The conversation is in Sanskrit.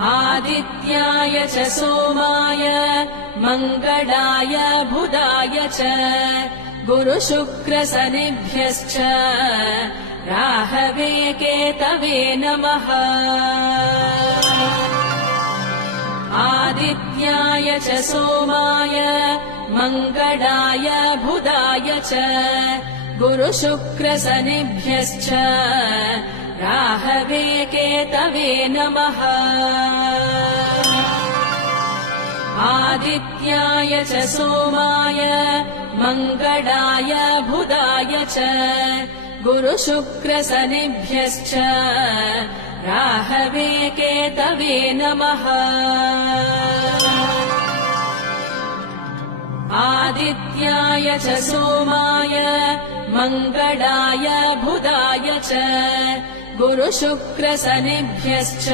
आदित्याय च सोमाय मङ्गलाय बुधाय च गुरुशुक्रशनिभ्यश्च राहवे केतवे नमः। आदित्याय च सोमाय मङ्गलाय बुधाय च गुरुशुक्रशनिभ्यश्च राहवे केतवे नमः। आदित्याय च सोमाय मङ्गलाय बुधाय च गुरुशुक्रशनिभ्यश्च राहवे केतवे नमः। आदित्याय च सोमाय मङ्गलाय बुधाय च गुरुशुक्रशनिभ्यश्च